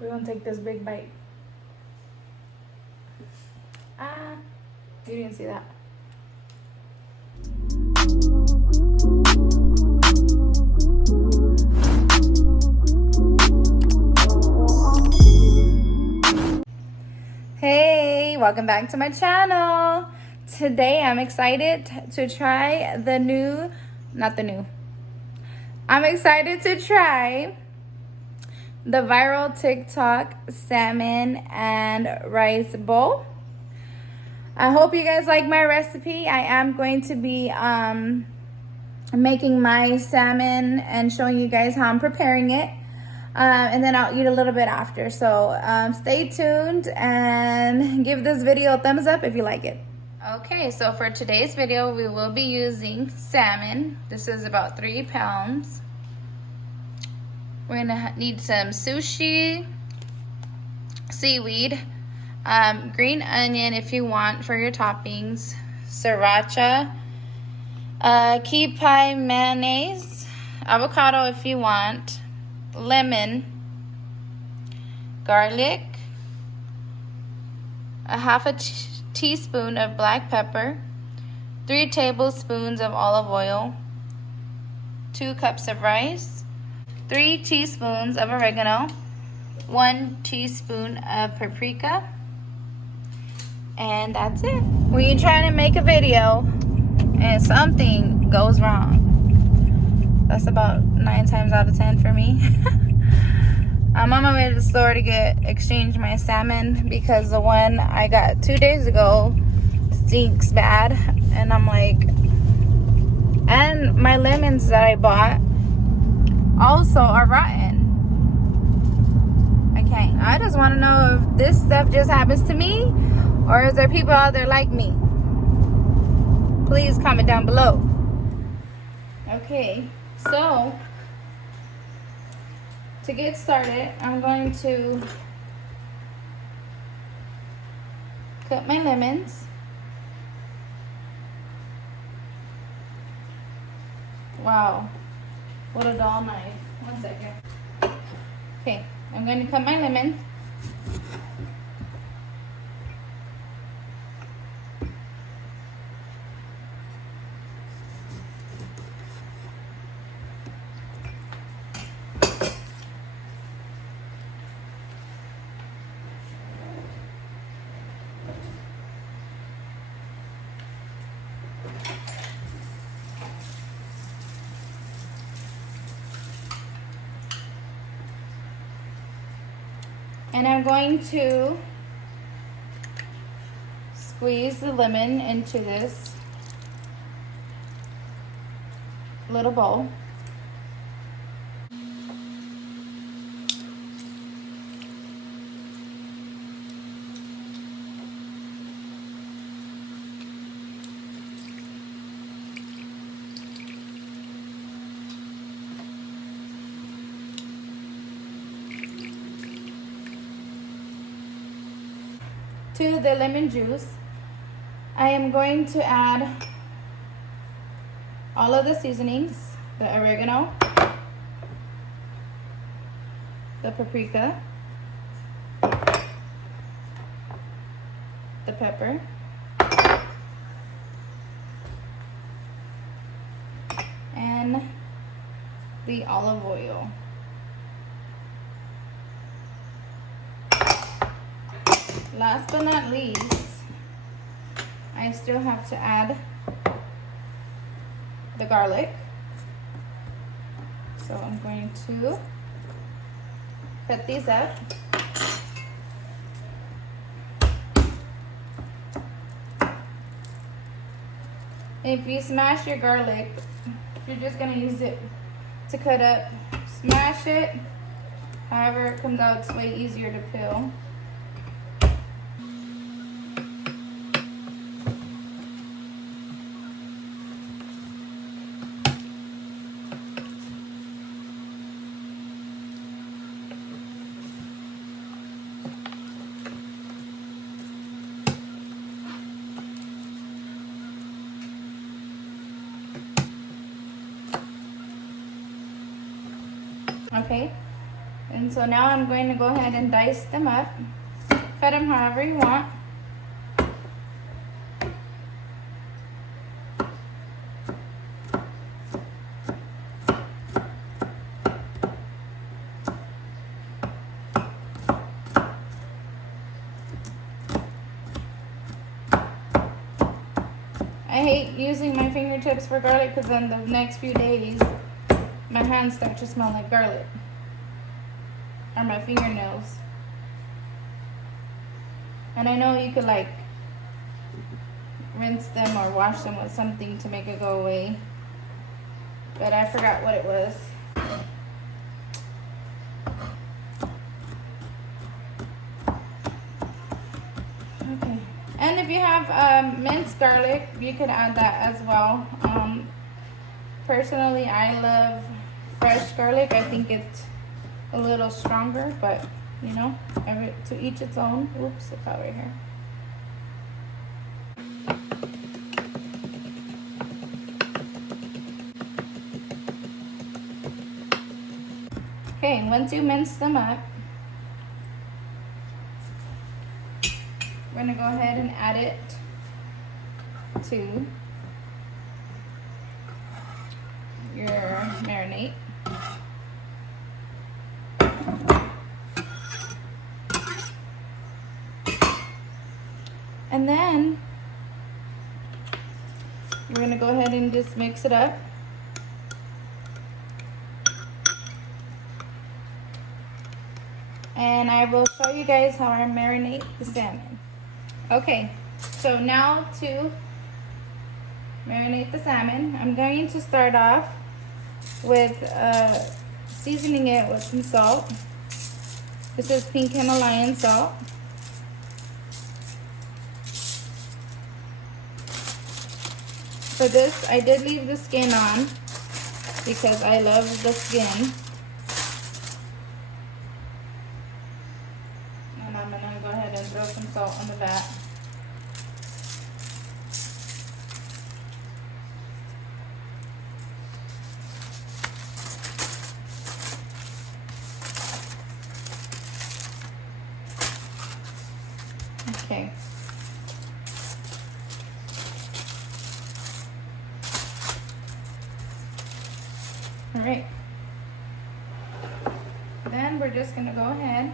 We're gonna take this big bite. Ah, you didn't see that. Hey, welcome back to my channel. Today I'm excited to try I'm excited to try the viral TikTok salmon and rice bowl. I hope you guys like my recipe. I am going to be making my salmon and showing you guys how I'm preparing it. And then I'll eat a little bit after. So stay tuned and give this video a thumbs up if you like it. Okay, so for today's video, we will be using salmon. This is about 3 pounds. We're gonna need some sushi, seaweed, green onion if you want for your toppings, sriracha, key pie mayonnaise, avocado if you want, lemon, garlic, a half a teaspoon of black pepper, 3 tablespoons of olive oil, 2 cups of rice, 3 teaspoons of oregano, 1 teaspoon of paprika, and that's it. When you're trying to make a video and something goes wrong, that's about 9 times out of 10 for me. I'm on my way to the store to exchange my salmon because the one I got 2 days ago stinks bad, and I'm like, and my lemons that I bought also are rotten. I just want to know if this stuff just happens to me or is there people out there like me. Please comment down below. Okay, so to get started, I'm going to cut my lemons. Wow, what a dull knife. 1 second. Okay, I'm going to cut my lemon. And I'm going to squeeze the lemon into this little bowl. To the lemon juice, I am going to add all of the seasonings, the oregano, the paprika, the pepper, and the olive oil. Last but not least, I still have to add the garlic. So I'm going to cut these up. If you smash your garlic, if you're just going to use it to cut up, smash it. However it comes out, it's way easier to peel. Okay, and And so now I'm going to go ahead and dice them up. Cut them however you want. I hate using my fingertips for garlic because then the next few days my hands start to smell like garlic. Or my fingernails. And I know you could like rinse them or wash them with something to make it go away. But I forgot what it was. Okay. And if you have minced garlic, you can add that as well. Personally, I love fresh garlic. I think it's a little stronger, but you know, to each its own. Oops, it fell right here. Okay, once you mince them up, we're gonna go ahead and add it to your marinade. And then you're gonna go ahead and just mix it up. And I will show you guys how I marinate the salmon. Okay, so now to marinate the salmon, I'm going to start off with seasoning it with some salt. This is pink Himalayan salt. For this, I did leave the skin on because I love the skin. And I'm gonna go ahead and throw some salt on the back. Okay. All right. Then we're just gonna go ahead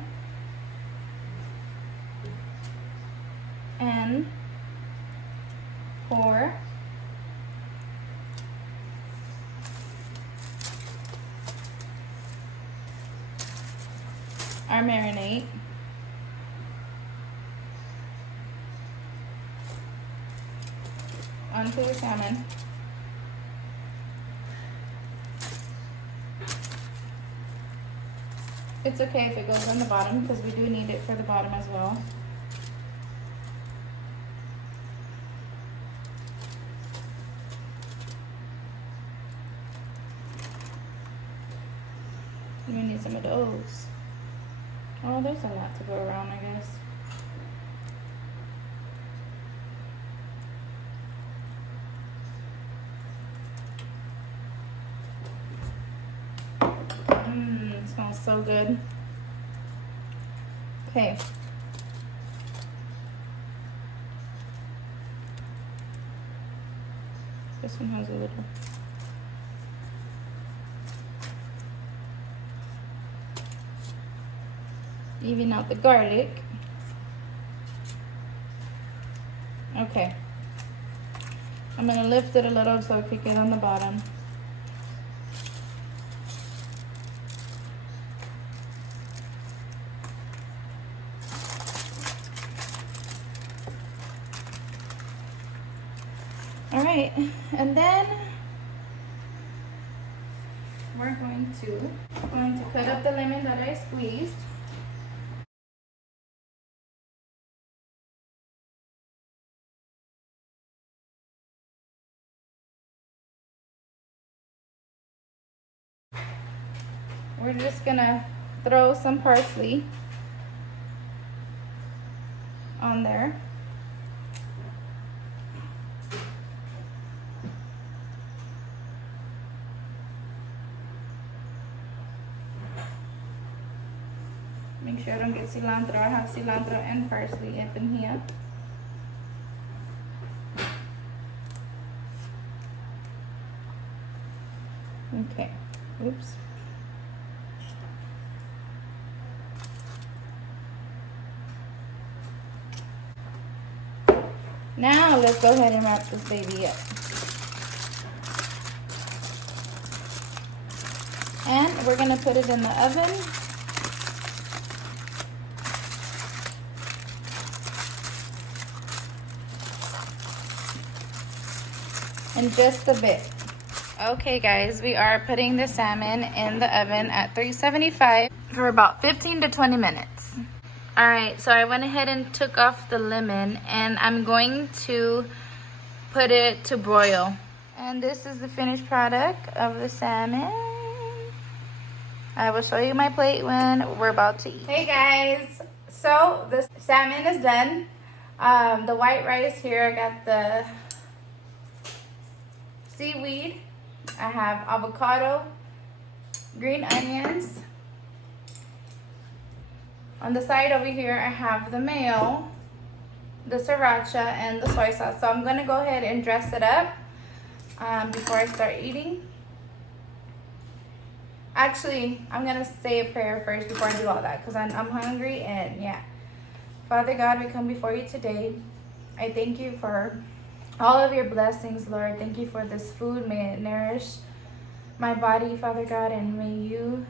and pour our marinade onto the salmon. It's okay if it goes on the bottom because we do need it for the bottom as well. We need some of those. Oh, there's a lot to go around, I guess. It smells so good. Okay. This one has a little. Even out the garlic. Okay. I'm gonna lift it a little so it can get on the bottom. All right, and then we're going to cut up the lemon that I squeezed. We're just gonna throw some parsley on there. sure I don't get cilantro. I have cilantro and parsley up in here. Okay. Oops. Now let's go ahead and wrap this baby up. And we're gonna put it in the oven. In just a bit. Okay guys, we are putting the salmon in the oven at 375 for about 15 to 20 minutes. Alright, so I went ahead and took off the lemon and I'm going to put it to broil. And this is the finished product of the salmon. I will show you my plate when we're about to eat. Hey guys, so the salmon is done. The white rice here, I got the seaweed. I have avocado, green onions. On the side over here, I have the mayo, the sriracha, and the soy sauce. So I'm gonna go ahead and dress it up before I start eating. Actually, I'm gonna say a prayer first before I do all that because I'm hungry and yeah. Father God, we come before you today. I thank you for all of your blessings, Lord. Thank you for this food. May it nourish my body, Father God, and may you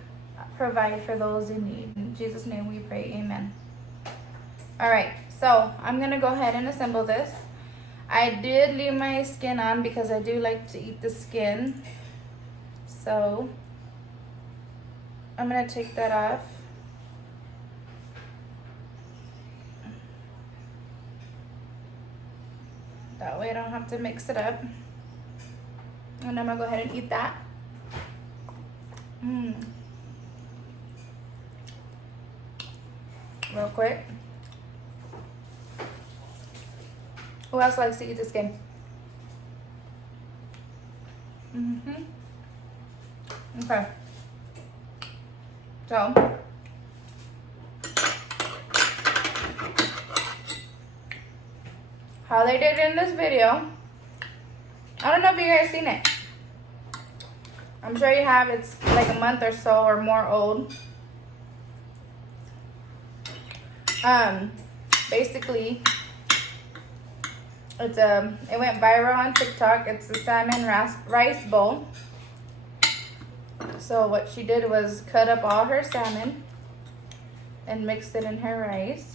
provide for those in need. In Jesus' name we pray, amen. All right, so I'm gonna go ahead and assemble this. I did leave my skin on because I do like to eat the skin. So I'm gonna take that off. That way I don't have to mix it up. And I'm gonna go ahead and eat that. Real quick. Who else likes to eat the skin? Okay. So how they did in this video, I don't know if you guys seen it. I'm sure you have. It's like a month or so or more old. Basically, it went viral on TikTok. It's the salmon rice bowl. So what she did was cut up all her salmon and mixed it in her rice.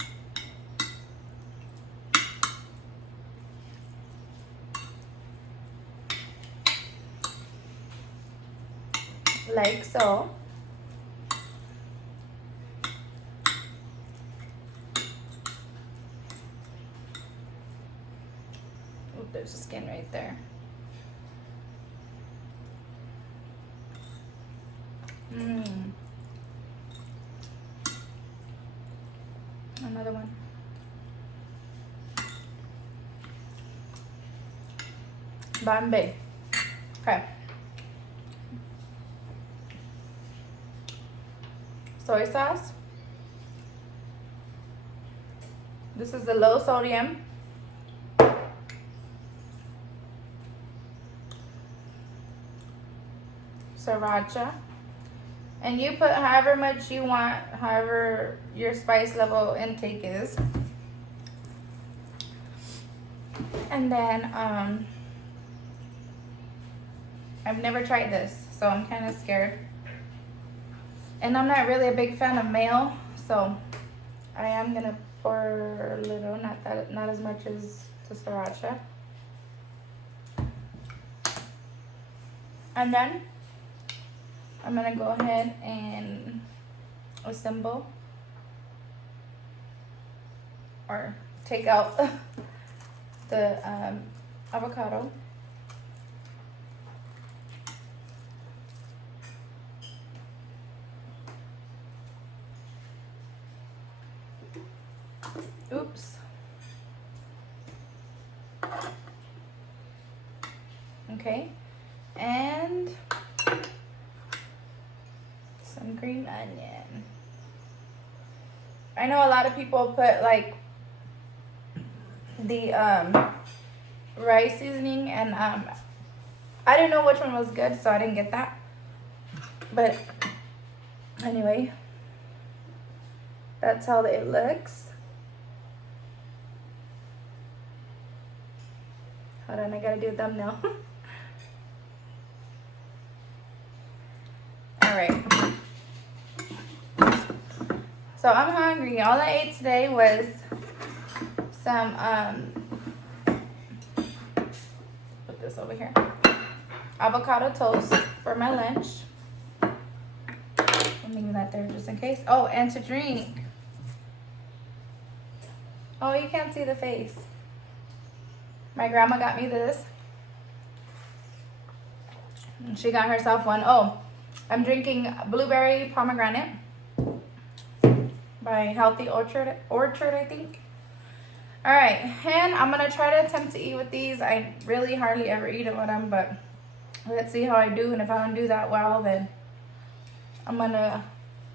Like so. Oh, there's the skin right there. Another one. Bombay. Okay. Soy sauce. This is the low sodium. Sriracha. And you put however much you want, however your spice level intake is. And then I've never tried this, so I'm kind of scared. And I'm not really a big fan of mayo, so I am gonna pour a little, not as much as the sriracha. And then I'm gonna go ahead and assemble or take out the avocado. Oops. Okay, and some green onion. I know a lot of people put like the rice seasoning, and I didn't know which one was good, so I didn't get that. But anyway, that's how it looks. Hold on, I gotta do a thumbnail. All right. So I'm hungry. All I ate today was some put this over here, avocado toast for my lunch. I'm leaving that there just in case. Oh, and to drink. Oh, you can't see the face. My grandma got me this. And she got herself one. Oh, I'm drinking blueberry pomegranate by Healthy Orchard, I think. All right, and I'm gonna try to attempt to eat with these. I really hardly ever eat with them, but let's see how I do. And if I don't do that well, then I'm gonna,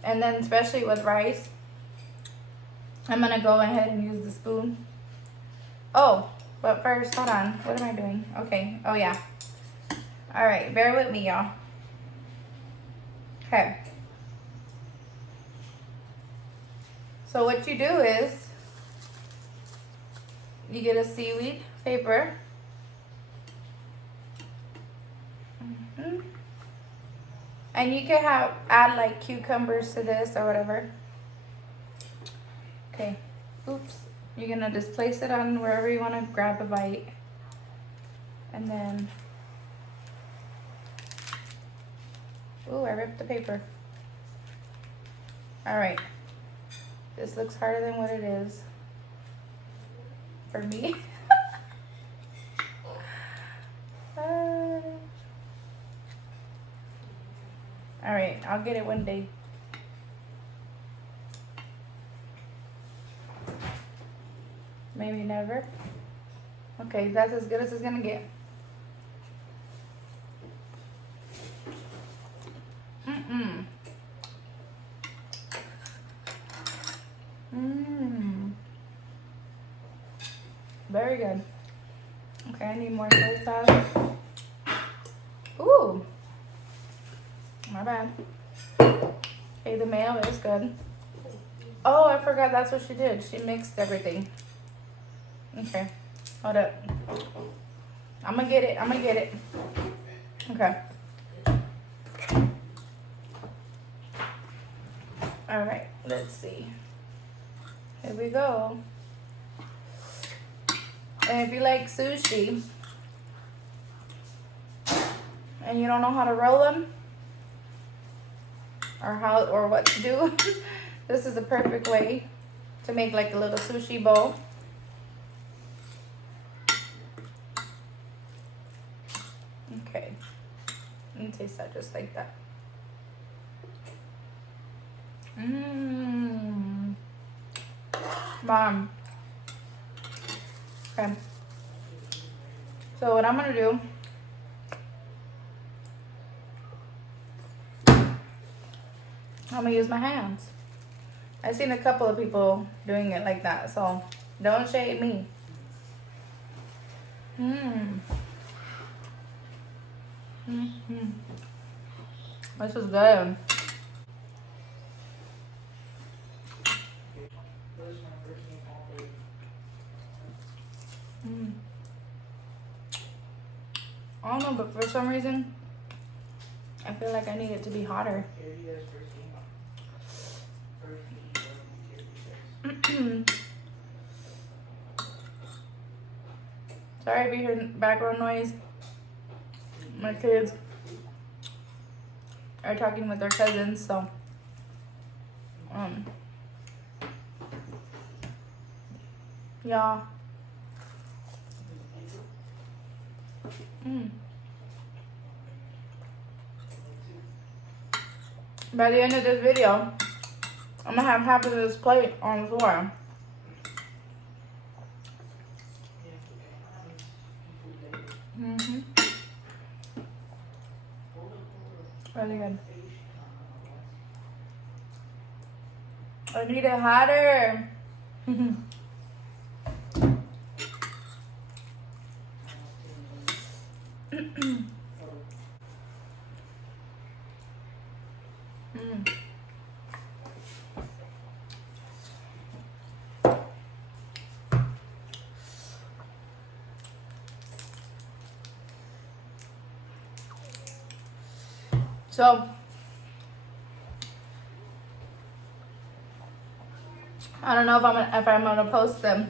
and then especially with rice, I'm gonna go ahead and use the spoon. Oh, but first, hold on. What am I doing? Okay. Oh yeah. All right, bear with me, y'all. Okay. So what you do is you get a seaweed paper. And you can add like cucumbers to this or whatever. Okay. Oops. You're gonna just place it on wherever you want to grab a bite. And then, ooh, I ripped the paper. All right. This looks harder than what it is for me. All right, I'll get it one day. Maybe never. Okay, that's as good as it's gonna get. Very good. Okay, I need more soy sauce. Ooh. My bad. Okay, the mayo is good. Oh, I forgot that's what she did. She mixed everything. Okay. Hold up. I'm gonna get it. I'm gonna get it. Okay. All right. Let's see. Here we go. And if you like sushi and you don't know how to roll them or what to do, this is the perfect way to make like a little sushi bowl. Okay. Let me taste that just like that. Mom. Okay. So what I'm gonna do, I'm gonna use my hands. I've seen a couple of people doing it like that, so don't shade me. This is good. I don't know, but for some reason, I feel like I need it to be hotter. Sorry if you hear background noise. My kids are talking with their cousins, so yeah. By the end of this video, I'm gonna have half of this plate on the floor. Really good. I need it hotter. So I don't know if I'm gonna post the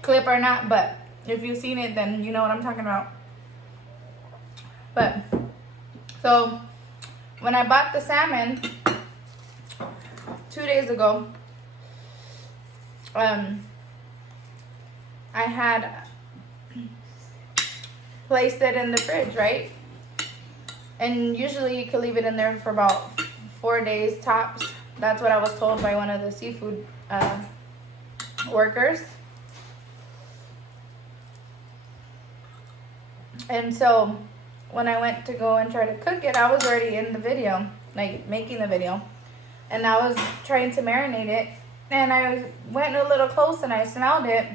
clip or not, but if you've seen it, then you know what I'm talking about. But so when I bought the salmon 2 days ago, I had placed it in the fridge, right? And usually you can leave it in there for about 4 days tops. That's what I was told by one of the seafood workers. And so when I went to go and try to cook it, I was already in the video, like making the video. And I was trying to marinate it. And I went a little close and I smelled it.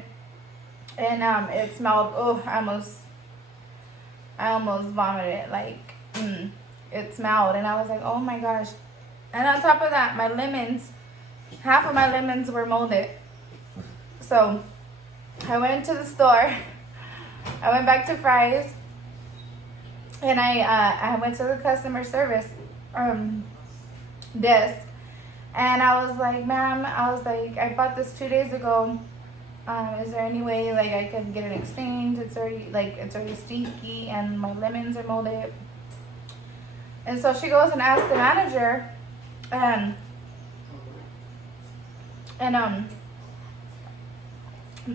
And it smelled, oh, I almost vomited. Like, it smelled. And I was like, oh my gosh. And on top of that, my lemons, half of my lemons were molded. So I went to the store. I went back to Fry's. And I went to the customer service desk. And I was like, ma'am, I bought this 2 days ago. Is there any way like I could get an exchange? It's already stinky and my lemons are molded. And so she goes and asks the manager, and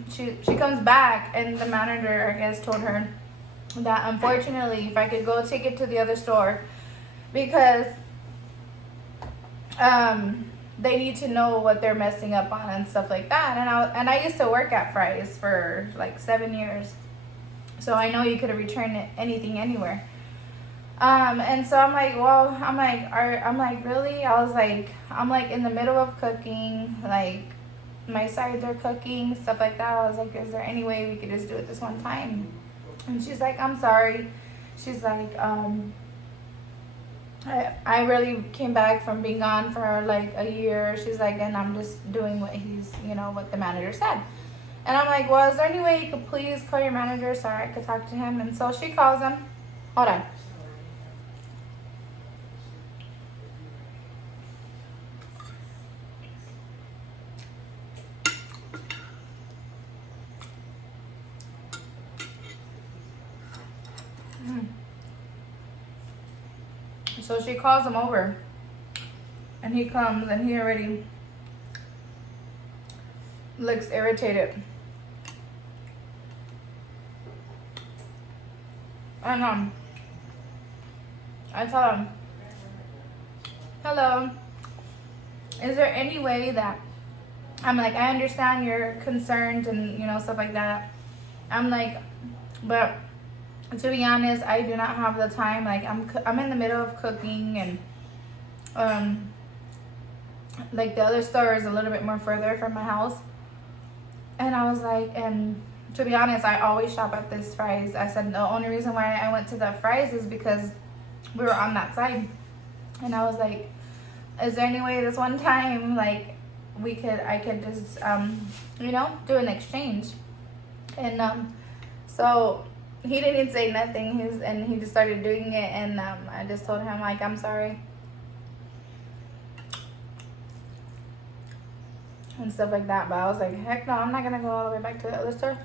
she comes back, and the manager, I guess, told her that unfortunately if I could go take it to the other store because they need to know what they're messing up on and stuff like that. And I used to work at Fry's for like 7 years, so I know you could return anything anywhere. And so I'm like, well, I'm like, really? I'm like in the middle of cooking, like my sides are cooking, stuff like that. I was like, is there any way we could just do it this one time? And she's like, I'm sorry. She's like, I really came back from being gone for like a year. She's like, and I'm just doing what what the manager said. And I'm like, well, is there any way you could please call your manager so I could talk to him? And so she calls him. Hold on. So she calls him over, and he comes, and he already looks irritated. And I tell him, hello, is there any way that, I'm like, I understand your concerns and stuff like that. I'm like, but to be honest, I do not have the time. Like, I'm in the middle of cooking, and like the other store is a little bit more further from my house. And I was like, and to be honest, I always shop at this Fry's. I said the only reason why I went to the Fry's is because we were on that side. And I was like, is there any way this one time like I could just do an exchange? And so he didn't say nothing. He just started doing it, and I just told him, like, I'm sorry and stuff like that. But I was like, heck no, I'm not gonna go all the way back to the other store.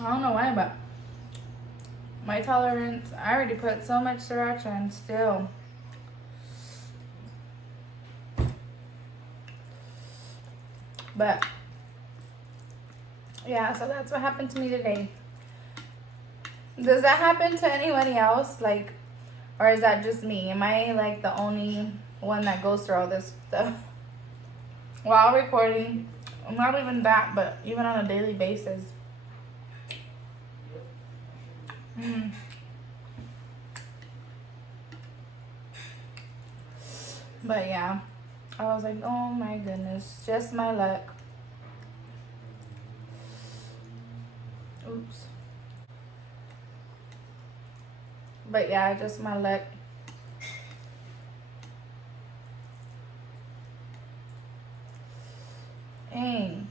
I don't know why, but my tolerance, I already put so much sriracha and still. But yeah, so that's what happened to me today. Does that happen to anybody else? Like, or is that just me? Am I like the only one that goes through all this stuff while recording, Not even that, but even on a daily basis. But yeah, I was like, oh my goodness, just my luck. Oops. But yeah, just my luck. Dang.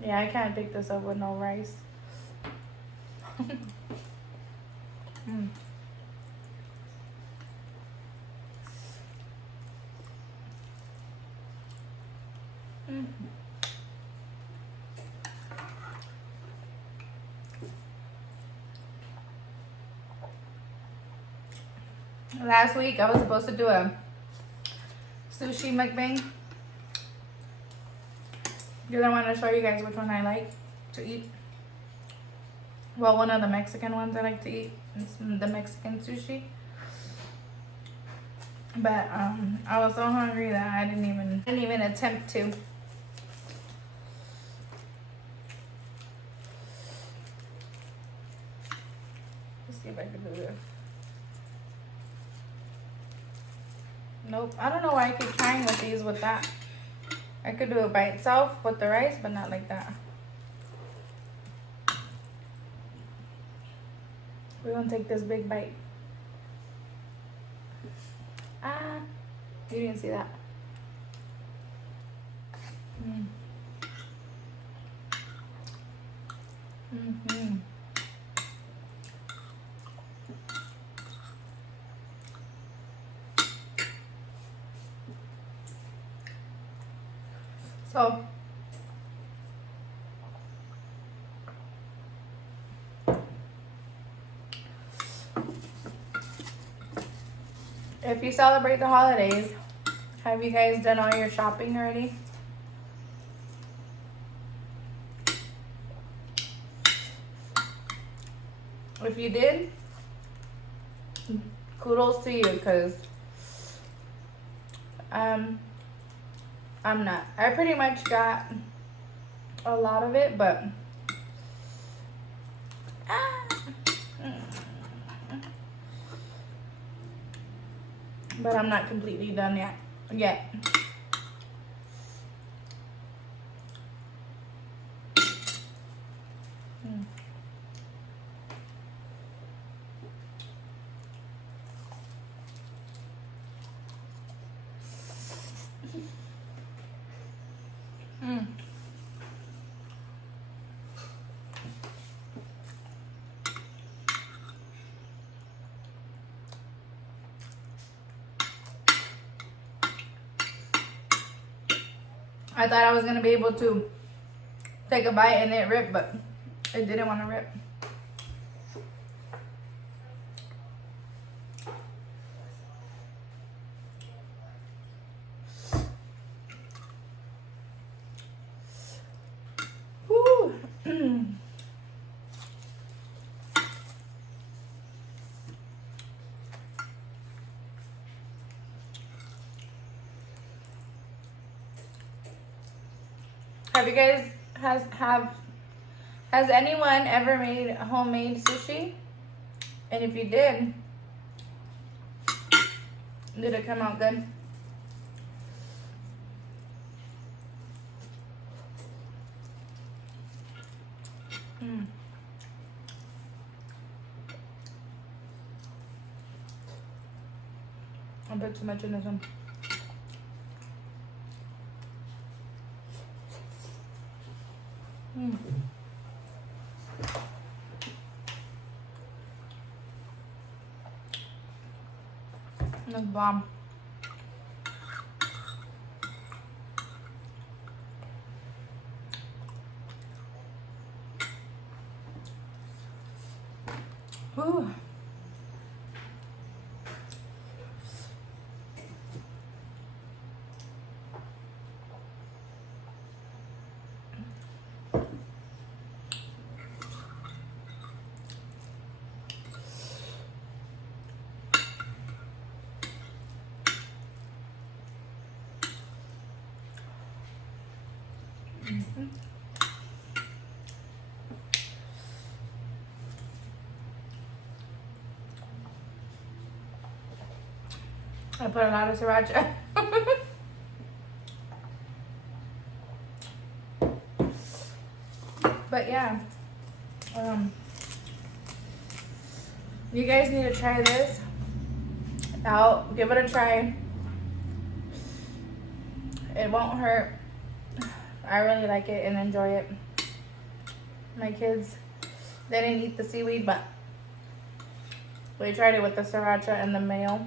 Yeah, I can't pick this up with no rice. Mm. Mm. Last week I was supposed to do a sushi mukbang because I want to show you guys which one I like to eat. Well, one of the Mexican ones I like to eat. It's the Mexican sushi. But I was so hungry that I didn't even attempt to. Let's see if I can do this. Nope. I don't know why I keep trying with these with that. I could do it by itself with the rice, but not like that. We're gonna take this big bite. Ah, you didn't see that. Mm-hmm. So if you celebrate the holidays, have you guys done all your shopping already? If you did, kudos to you, because I'm not. I pretty much got a lot of it, but I'm not completely done yet. I thought I was gonna be able to take a bite and it ripped, but it didn't want to rip. Woo. Have you guys has anyone ever made homemade sushi? And if you did it come out good? I put too much in this one. That's bomb. Whew. Mm-hmm. I put a lot of sriracha. But yeah, you guys need to try this out. Give it a try. It won't hurt. I really like it and enjoy it. My kids, they didn't eat the seaweed, but they tried it with the sriracha and the mayo,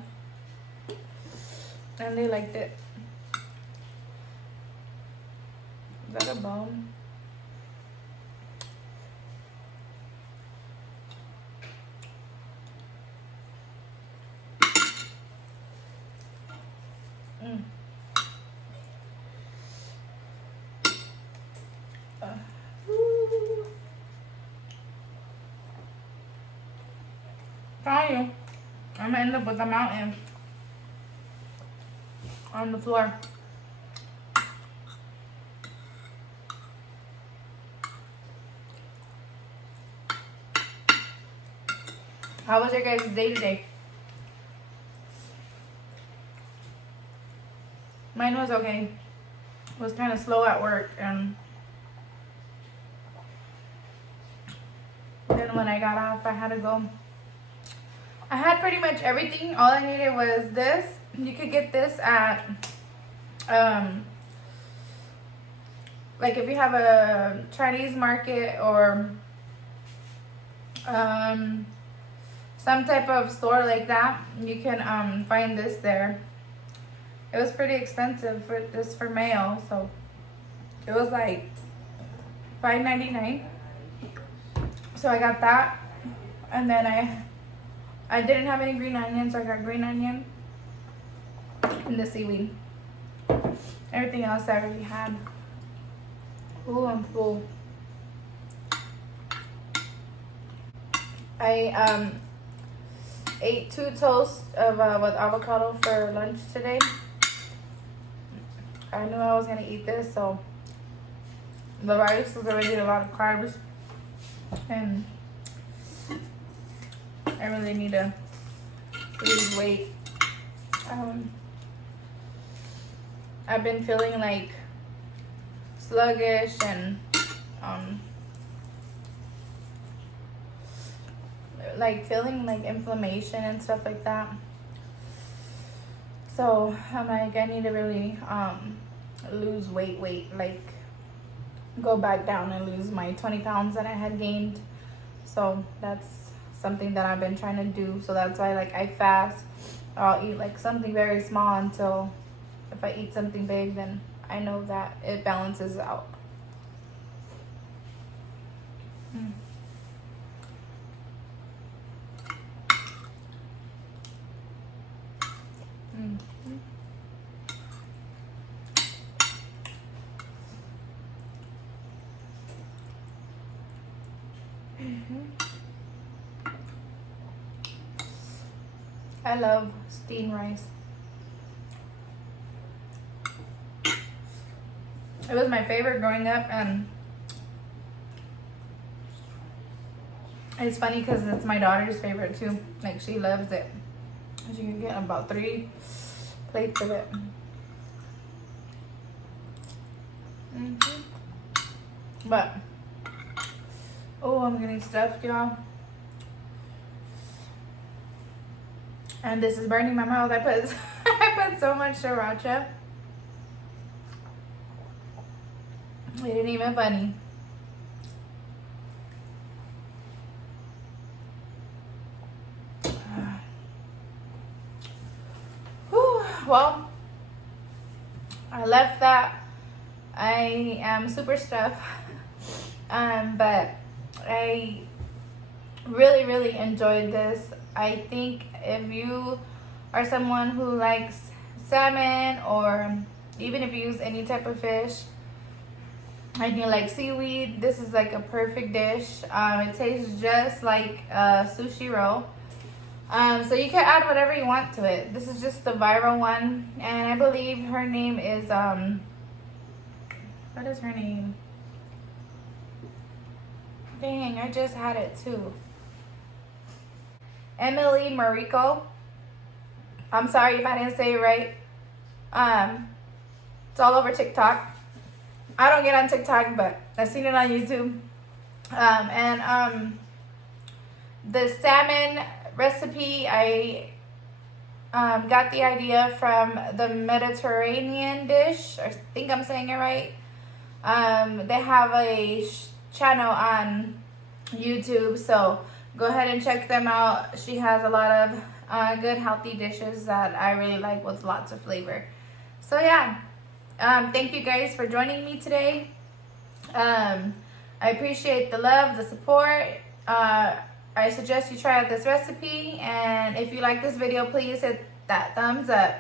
and they liked it. Is that a bone? Mm. Tell you, I'm gonna end up with a mountain on the floor. How was your guys' day today? Mine was okay. It was kind of slow at work, and then when I got off, I had to go. I had pretty much everything. All I needed was this. You could get this at, like if you have a Chinese market or some type of store like that, you can find this there. It was pretty expensive for this for mayo, so it was like $5.99. So I got that, and then I didn't have any green onions, so I got green onion and the seaweed. Everything else I already had. Ooh, I'm full. I ate 2 toasts of with avocado for lunch today. I knew I was gonna eat this, so the rice was already a lot of carbs, and I really need to lose weight. I've been feeling like sluggish and like feeling like inflammation and stuff like that. So I'm like, I need to really lose weight, like go back down and lose my 20 pounds that I had gained. So that's something that I've been trying to do. So that's why like I fast. I'll eat like something very small until if I eat something big, then I know that it balances out. Mm. Mm-hmm. Mm-hmm. I love steamed rice. It was my favorite growing up, and it's funny because it's my daughter's favorite too. Like, she loves it. She can get about 3 plates of it. Mm-hmm. But, oh, I'm getting stuffed, y'all. And this is burning my mouth. I put I put so much sriracha. It ain't even funny. Whew. Well, I left that. I am super stuffed. But I really enjoyed this. I think if you are someone who likes salmon, or even if you use any type of fish, and you like seaweed, this is like a perfect dish. It tastes just like a sushi roll. So you can add whatever you want to it. This is just the viral one, and I believe her name is What is her name? Dang, I just had it too. Emily Mariko. I'm sorry if I didn't say it right. It's all over TikTok. I don't get on TikTok, but I've seen it on YouTube. The salmon recipe, I got the idea from the Mediterranean dish. I think I'm saying it right. They have a channel on YouTube, so go ahead and check them out. She has a lot of good healthy dishes that I really like with lots of flavor. So yeah, thank you guys for joining me today. I appreciate the love, the support. I suggest you try out this recipe, and if you like this video, please hit that thumbs up.